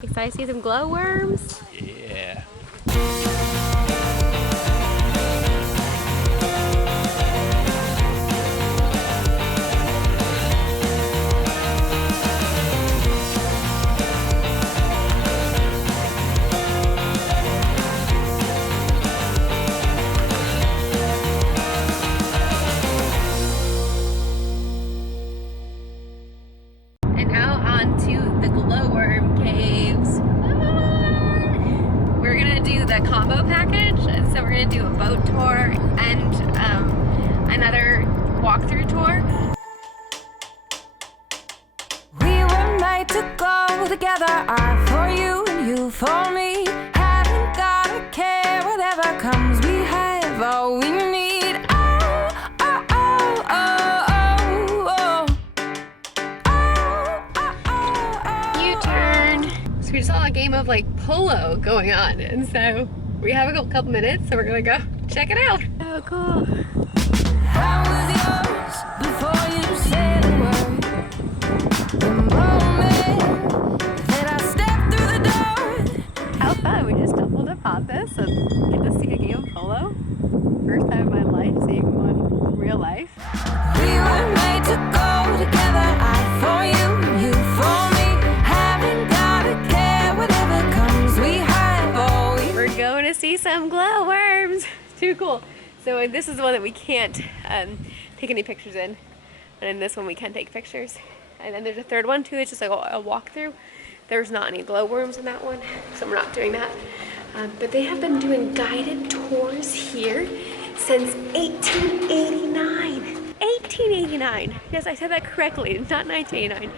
Excited to see some glowworms? Yeah. And now on to the Glowworm Caves. We're gonna do the combo package, and so we're gonna do a boat tour and another walkthrough tour. We were made to go together, I for you and you for me. Haven't gotta care whatever comes, we have all we need. Oh, oh, oh, oh, oh, oh. U-turn. So we just saw a game of like polo going on, and so we have a couple minutes, so we're gonna go check it out. Oh, cool. How was yours before you said a word? The moment that I stepped through the door. How fun, we just stumbled upon this and get to see a game of polo. First time in my life seeing one in real life. We were made to go together, I for you, you for me. Haven't gotta care whatever comes, we have all we. We're going to see some glowworms. Too cool. So this is the one that we can't take any pictures in, and in this one we can take pictures. And then there's a third one too. It's just like a walkthrough. There's not any glowworms in that one, so we're not doing that. But they have been doing guided tours here since 1889. 1889. Yes, I said that correctly. Not 1989.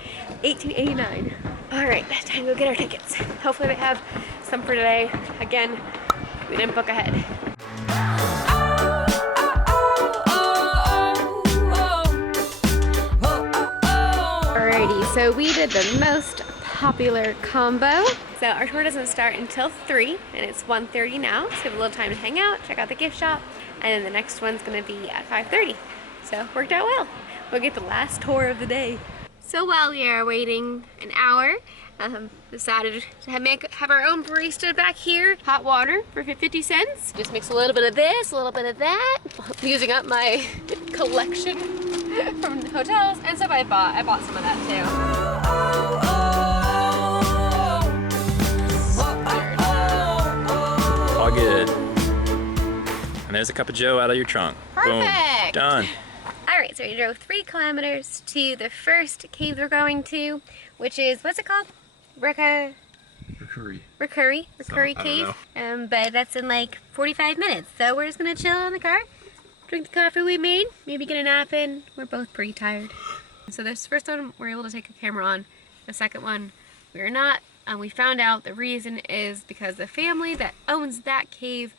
1889. All right, time to go get our tickets. Hopefully they have some for today. Again, we didn't book ahead. Alrighty, so we did the most popular combo. So our tour doesn't start until 3, and it's 1:30 now, so we have a little time to hang out, check out the gift shop, and then the next one's gonna be at 5:30. So worked out well. We'll get the last tour of the day. So while we are waiting an hour, decided to have our own barista back here. Hot water for 50 cents. Just mix a little bit of this, a little bit of that. I'm using up my collection from the hotels, and so I bought some of that too. All good. And there's a cup of joe out of your trunk. Perfect. Boom. Done. Alright, so we drove 3 kilometers to the first cave we're going to, which is, what's it called? Ruakuri Cave. But that's in like 45 minutes. So we're just gonna chill in the car, drink the coffee we made, maybe get a nap in. We're both pretty tired. So this first one we're able to take a camera on. The second one we're not. We found out the reason is because the family that owns that cave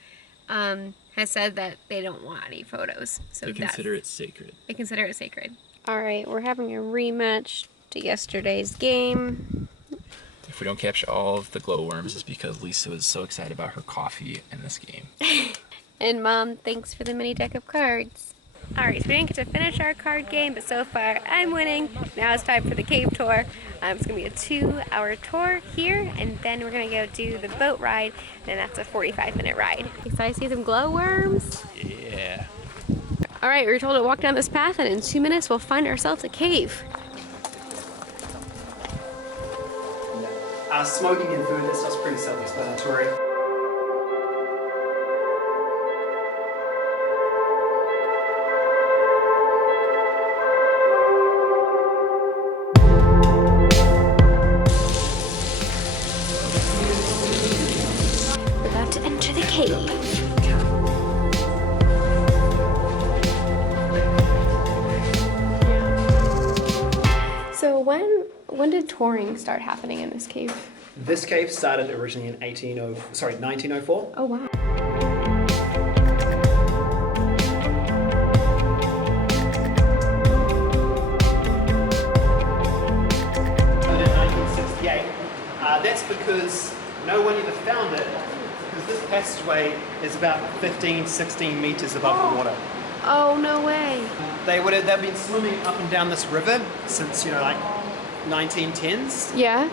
has said that they don't want any photos. So They consider it sacred. They consider it sacred. Alright, we're having a rematch to yesterday's game. If we don't capture all of the glowworms, it's because Lisa was so excited about her coffee in this game. And Mom, thanks for the mini deck of cards. Alright, so we didn't get to finish our card game, but so far I'm winning. Now it's time for the cave tour. It's going to be a 2-hour tour here, and then we're going to go do the boat ride, and that's a 45-minute ride. Excited to see some glowworms? Yeah. Alright, we were told to walk down this path, and in 2 minutes we'll find ourselves a cave. Smoking and food, that stuff's pretty self-explanatory. We're about to enter the cave. So when did touring start happening in this cave? This cave started originally in 1904. Oh wow. And in 1968, that's because no one ever found it, because this passageway is about 15, 16 meters above the water. Oh, no way. They've been swimming up and down this river since, like 1910s. Yeah.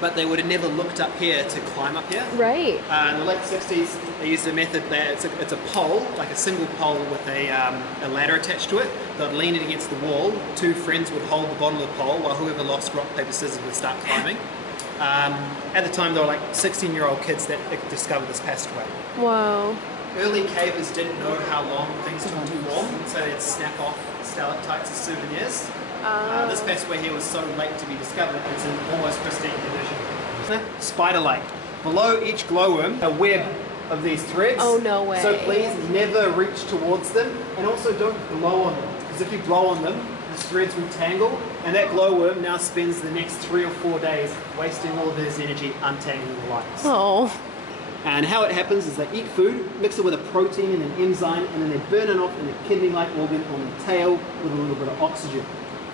but they would have never looked up here to climb up here. Right. In the late 60s, they used a method that it's a pole, like a single pole with a ladder attached to it. They'd lean it against the wall. Two friends would hold the bottom of the pole while whoever lost rock, paper, scissors would start climbing. At the time, they were like 16-year-old kids that discovered this passageway. Whoa. Early cavers didn't know how long things took to form, so they'd snap off stalactites as souvenirs. This passageway here was so late to be discovered, it's in almost pristine condition. Spider light. Below each glowworm, a web of these threads. Oh, no way. So please never reach towards them, and also don't blow on them, because if you blow on them, the threads will tangle, and that glowworm now spends the next 3 or 4 days wasting all of his energy untangling the lights. Oh. And how it happens is they eat food, mix it with a protein and an enzyme, and then they burn it off in a kidney-like organ on the tail with a little bit of oxygen.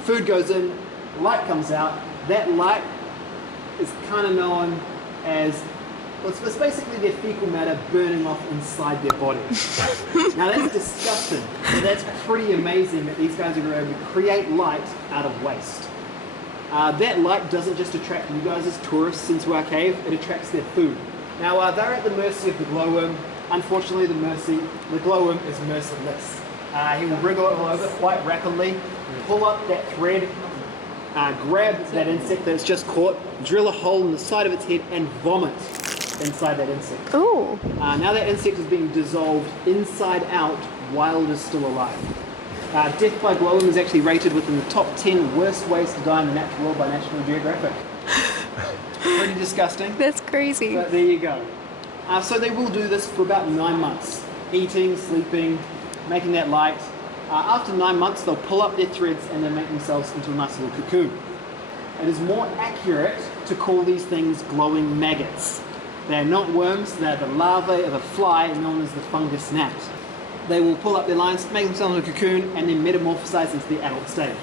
Food goes in, light comes out. That light is kind of known as, well, it's basically their fecal matter burning off inside their body. Now that's disgusting, but that's pretty amazing that these guys are able to create light out of waste. That light doesn't just attract you guys as tourists into our cave, it attracts their food. Now they're at the mercy of the glowworm. Unfortunately, the glowworm is merciless. He will wriggle all over quite rapidly, pull up that thread, grab that insect that's just caught, drill a hole in the side of its head, and vomit inside that insect. Ooh. Now that insect is being dissolved inside out while it is still alive. Death by glowworm is actually rated within the top 10 worst ways to die in the natural world by National Geographic. Pretty disgusting. That's crazy. But there you go. So they will do this for about 9 months. Eating, sleeping, making that light. After 9 months, they'll pull up their threads and then make themselves into a nice little cocoon. It is more accurate to call these things glowing maggots. They're not worms, they're the larvae of a fly known as the fungus gnat. They will pull up their lines, make themselves into a cocoon, and then metamorphosize into the adult stage.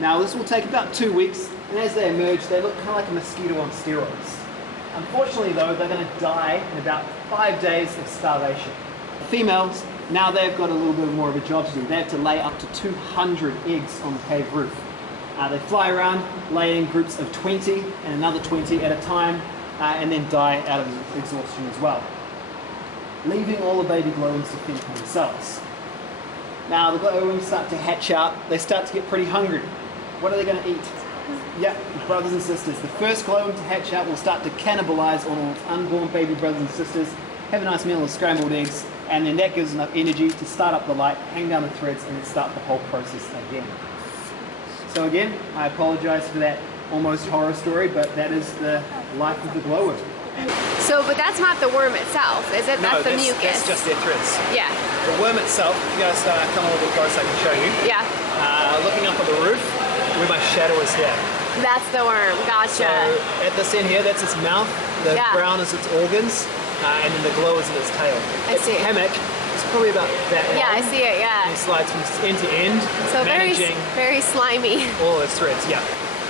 Now this will take about 2 weeks, and as they emerge, they look kind of like a mosquito on steroids. Unfortunately though, they're going to die in about 5 days of starvation. Females, now they've got a little bit more of a job to do. They have to lay up to 200 eggs on the cave roof. They fly around, lay in groups of 20 and another 20 at a time, and then die out of exhaustion as well, leaving all the baby glowworms to fend for themselves. Now the glowworms start to hatch out, they start to get pretty hungry. What are they going to eat? Yeah, brothers and sisters. The first glowworm to hatch out will start to cannibalize on all its unborn baby brothers and sisters, have a nice meal of scrambled eggs, and then that gives enough energy to start up the light, hang down the threads, and then start the whole process again. So again, I apologize for that almost horror story, but that is the life of the glowworm. So, but that's not the worm itself, is it? No, That's the mucus. that's just their threads. Yeah. The worm itself, if you guys come a little bit close, I can show you. Yeah. Looking up at the roof, where my shadow is here. That's the worm. Gotcha. So at this end here, that's its mouth. The brown is its organs, and then the glow is in its tail. I see. Its hammock is probably about that long. Yeah, I see it. Yeah. It slides from end to end, So managing very slimy. all its threads. Yeah.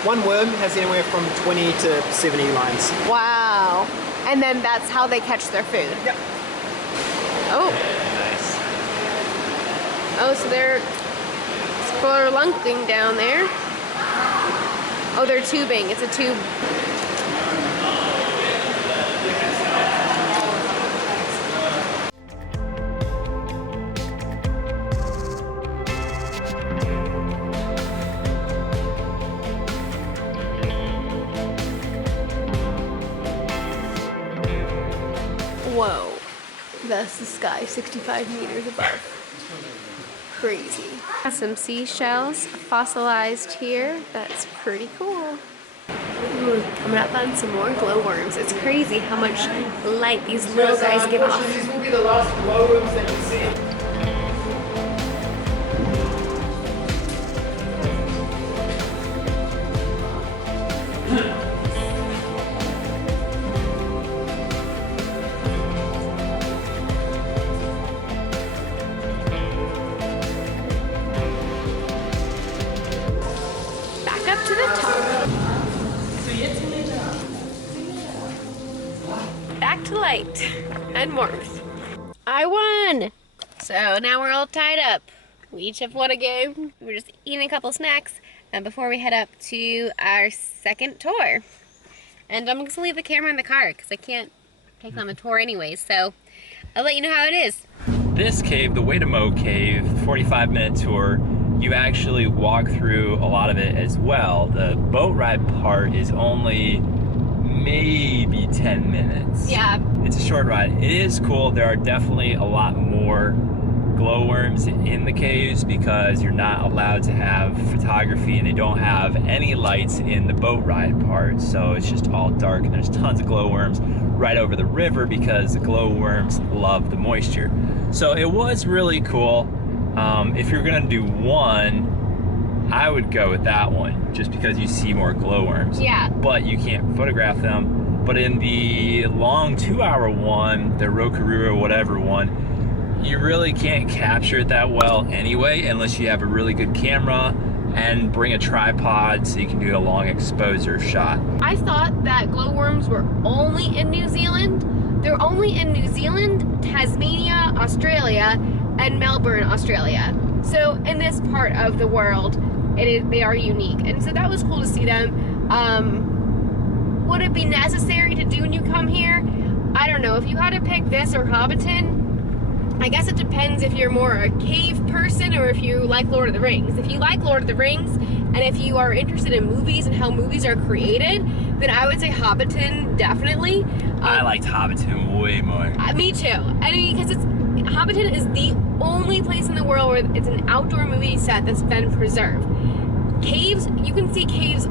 One worm has anywhere from 20 to 70 lines. Wow. And then that's how they catch their food. Yep. Oh. Nice. Oh, so they're spelunking down there. Oh, they're tubing. It's a tube. Whoa. That's the sky 65 meters above. Crazy. Got some seashells fossilized here. That's pretty cool. Ooh, I'm gonna find some more glowworms. It's crazy how much light these little guys give off. These will be the last glowworms that you see. Back up to the top. Back to light and warmth. I won! So now we're all tied up. We each have won a game. We're just eating a couple snacks before we head up to our second tour. And I'm just gonna leave the camera in the car because I can't take on the tour anyways. So I'll let you know how it is. This cave, the Waitomo Cave, 45-minute tour, you actually walk through a lot of it as well. The boat ride part is only maybe 10 minutes. Yeah. It's a short ride. It is cool. There are definitely a lot more glowworms in the caves because you're not allowed to have photography, and they don't have any lights in the boat ride part, so it's just all dark, and there's tons of glowworms right over the river because the glowworms love the moisture. So it was really cool. If you're gonna do one, I would go with that one just because you see more glowworms. Yeah. But you can't photograph them. But in the long 2-hour one, the Ruakuri or whatever one, you really can't capture it that well anyway, unless you have a really good camera and bring a tripod so you can do a long exposure shot. I thought that glowworms were only in New Zealand. They're only in New Zealand, Tasmania, Australia, and Melbourne, Australia. So in this part of the world, they are unique. And so that was cool to see them. Would it be necessary to do when you come here? I don't know. If you had to pick this or Hobbiton, I guess it depends if you're more a cave person or if you like Lord of the Rings. If you like Lord of the Rings, and if you are interested in movies and how movies are created, then I would say Hobbiton, definitely. I liked Hobbiton way more. Me too. I mean, because Hobbiton is the only place in the world where it's an outdoor movie set that's been preserved. Caves, you can see caves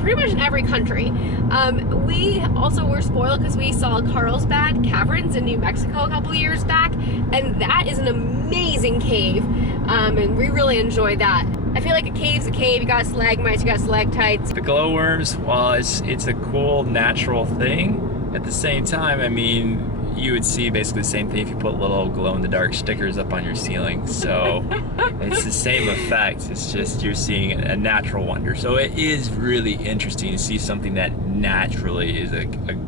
pretty much in every country. We also were spoiled because we saw Carlsbad Caverns in New Mexico a couple years back, and that is an amazing cave, and we really enjoyed that. I feel like a cave's a cave. You got stalagmites, you got stalactites. The glowworms, while it's a cool natural thing, at the same time, I mean, you would see basically the same thing if you put little glow-in-the-dark stickers up on your ceiling. So it's the same effect. It's just you're seeing a natural wonder. So it is really interesting to see something that naturally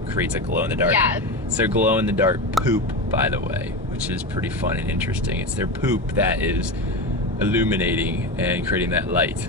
creates a glow-in-the-dark. Yeah. It's their glow-in-the-dark poop, by the way, which is pretty fun and interesting. It's their poop that is illuminating and creating that light.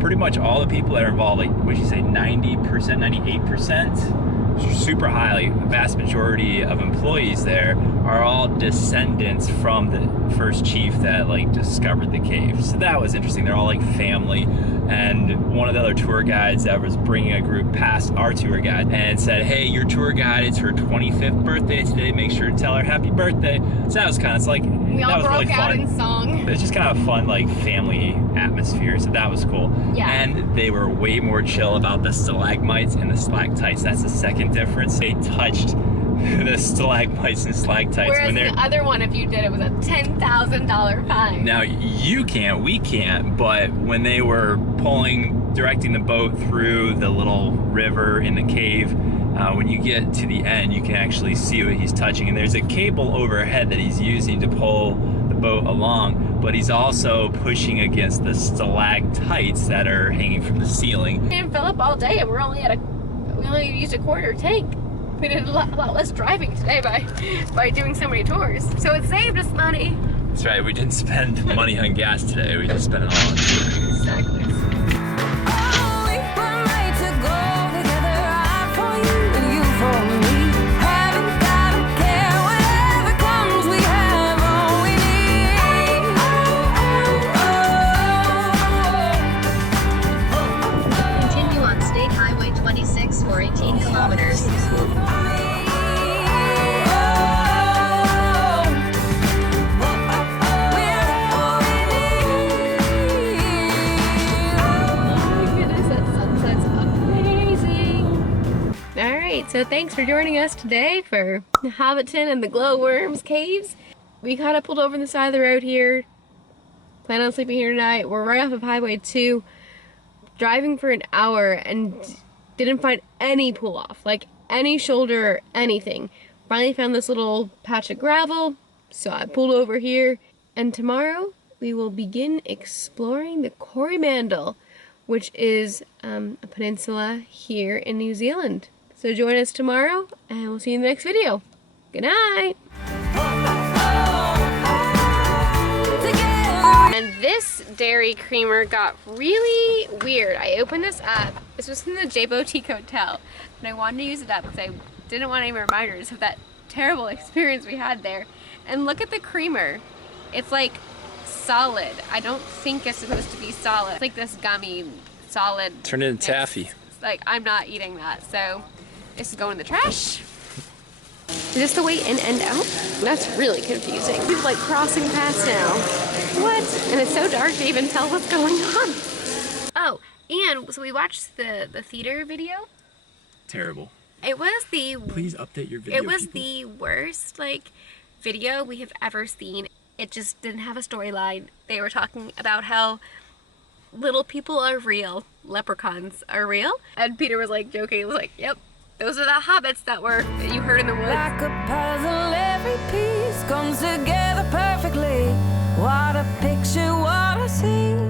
Pretty much all the people that are involved, like, would you say 90%, 98%? Super highly, the vast majority of employees there are all descendants from the first chief that like discovered the cave. So that was interesting. They're all like family. And one of the other tour guides that was bringing a group passed our tour guide and said, hey, your tour guide, it's her 25th birthday today. Make sure to tell her happy birthday. So that was kind of like, we all that was broke really out fun. in song. It's just kind of a fun like family atmosphere, so that was cool. Yeah. And they were way more chill about the stalagmites and the stalactites. That's the second difference. They touched the stalagmites and stalactites. Whereas the other one, if you did, it was a $10,000 fine. Now you can't, we can't, but when they were directing the boat through the little river in the cave, when you get to the end, you can actually see what he's touching. And there's a cable overhead that he's using to pull the boat along, but he's also pushing against the stalactites that are hanging from the ceiling. We didn't fill up all day, and we only used a quarter tank. We did a lot less driving today by doing so many tours. So it saved us money. That's right, we didn't spend money on gas today, we just spent it all on touring. Exactly. Continue on State Highway 26 for 18 kilometers. So thanks for joining us today for Hobbiton and the Glowworms Caves. We kind of pulled over on the side of the road here. Plan on sleeping here tonight. We're right off of Highway 2, driving for an hour and didn't find any pull-off, like any shoulder or anything. Finally found this little patch of gravel, so I pulled over here. And tomorrow we will begin exploring the Coromandel, which is a peninsula here in New Zealand. So join us tomorrow, and we'll see you in the next video. Good night! And this dairy creamer got really weird. I opened this up, This was from the J Boutique Hotel, and I wanted to use it up because I didn't want any reminders of that terrible experience we had there. And look at the creamer. It's like solid. I don't think it's supposed to be solid. It's like this gummy, solid. Turn it into taffy. Like, I'm not eating that, so this is going in the trash. Is this the way in and out? That's really confusing. People like crossing past now. What? And it's so dark to even tell what's going on. Oh, and so we watched the theater video. Terrible. It was the... Please update your video, It was people. the worst, like, video we have ever seen. It just didn't have a storyline. They were talking about how little people are real. Leprechauns are real. And Peter was like joking. He was like, yep, those are the hobbits that you heard in the woods. Like a puzzle, every piece comes together perfectly. What a picture, what a scene.